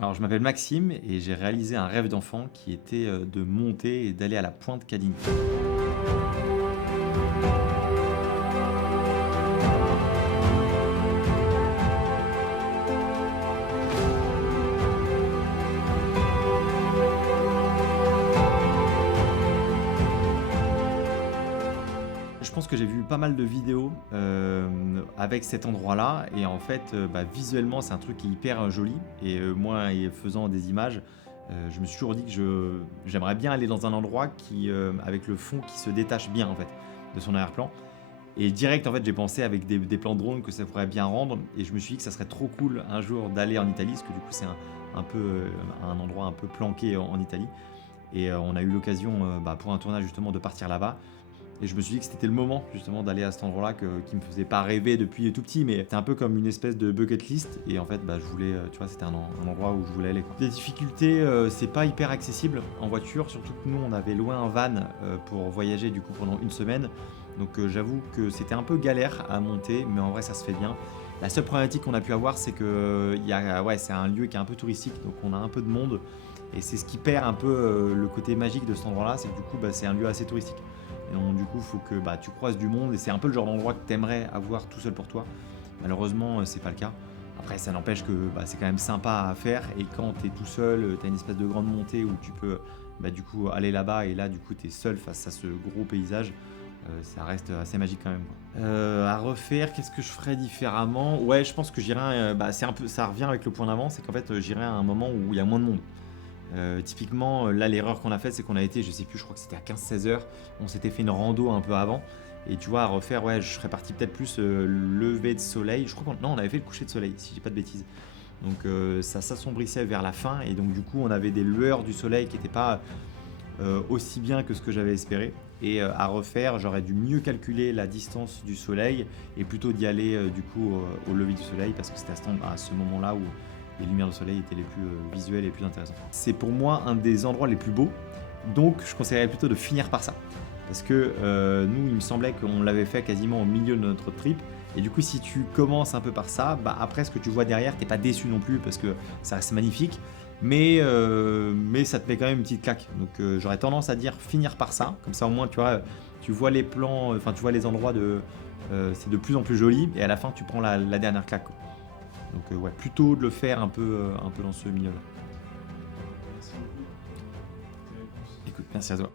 Alors, je m'appelle Maxime et j'ai réalisé un rêve d'enfant qui était de monter et d'aller à la pointe Kading. Je pense que j'ai vu pas mal de vidéos avec cet endroit-là et en fait, visuellement, c'est un truc qui est hyper joli et moi, et faisant des images, je me suis toujours dit que j'aimerais bien aller dans un endroit qui, avec le fond qui se détache bien en fait de son arrière-plan. Et direct, en fait, j'ai pensé avec des plans drone que ça pourrait bien rendre. Et je me suis dit que ça serait trop cool un jour d'aller en Italie, parce que du coup, c'est un peu un endroit un peu planqué en Italie. Et on a eu l'occasion, pour un tournage justement, de partir là-bas. Et je me suis dit que c'était le moment justement d'aller à cet endroit-là qui me faisait pas rêver depuis tout petit, mais c'était un peu comme une espèce de bucket list. Et en fait, je voulais, tu vois, c'était un endroit où je voulais aller, quoi. Les difficultés, c'est pas hyper accessible en voiture, surtout que nous, on avait loué un van pour voyager du coup pendant une semaine. Donc j'avoue que c'était un peu galère à monter, mais en vrai, ça se fait bien. La seule problématique qu'on a pu avoir, c'est que ouais, c'est un lieu qui est un peu touristique, donc on a un peu de monde. Et c'est ce qui perd un peu le côté magique de cet endroit-là, c'est que du coup, c'est un lieu assez touristique. Et donc, du coup, il faut que tu croises du monde et c'est un peu le genre d'endroit que tu aimerais avoir tout seul pour toi. Malheureusement, c'est pas le cas. Après, ça n'empêche que c'est quand même sympa à faire et quand tu es tout seul, tu as une espèce de grande montée où tu peux du coup aller là-bas et là, du coup, tu es seul face à ce gros paysage. Ça reste assez magique quand même, quoi. À refaire, qu'est-ce que je ferais différemment? Ouais, je pense que j'irai, c'est un peu, ça revient avec le point d'avant, c'est qu'en fait, j'irai à un moment où il y a moins de monde. Typiquement, là, l'erreur qu'on a faite, c'est qu'on a été, je sais plus, je crois que c'était à 15-16 heures. On s'était fait une rando un peu avant. Et tu vois, à refaire, ouais, je serais parti peut-être plus lever de soleil. Je crois qu'on non, on avait fait le coucher de soleil, si j'ai pas de bêtises. Donc ça s'assombrissait vers la fin. Et donc, du coup, on avait des lueurs du soleil qui n'étaient pas aussi bien que ce que j'avais espéré. Et à refaire, j'aurais dû mieux calculer la distance du soleil et plutôt d'y aller du coup au lever du soleil parce que c'était à ce moment-là où les lumières du soleil étaient les plus visuelles et les plus intéressantes. C'est pour moi un des endroits les plus beaux, donc je conseillerais plutôt de finir par ça. Parce que nous, il me semblait qu'on l'avait fait quasiment au milieu de notre trip. Et du coup, si tu commences un peu par ça, après ce que tu vois derrière, t'es pas déçu non plus parce que ça reste magnifique. Mais ça te met quand même une petite claque. Donc j'aurais tendance à dire finir par ça. Comme ça au moins tu vois les plans, enfin tu vois les endroits c'est de plus en plus joli. Et à la fin tu prends la dernière claque, quoi. Donc ouais, plutôt de le faire un peu dans ce milieu-là. Merci beaucoup. Écoute, merci à toi.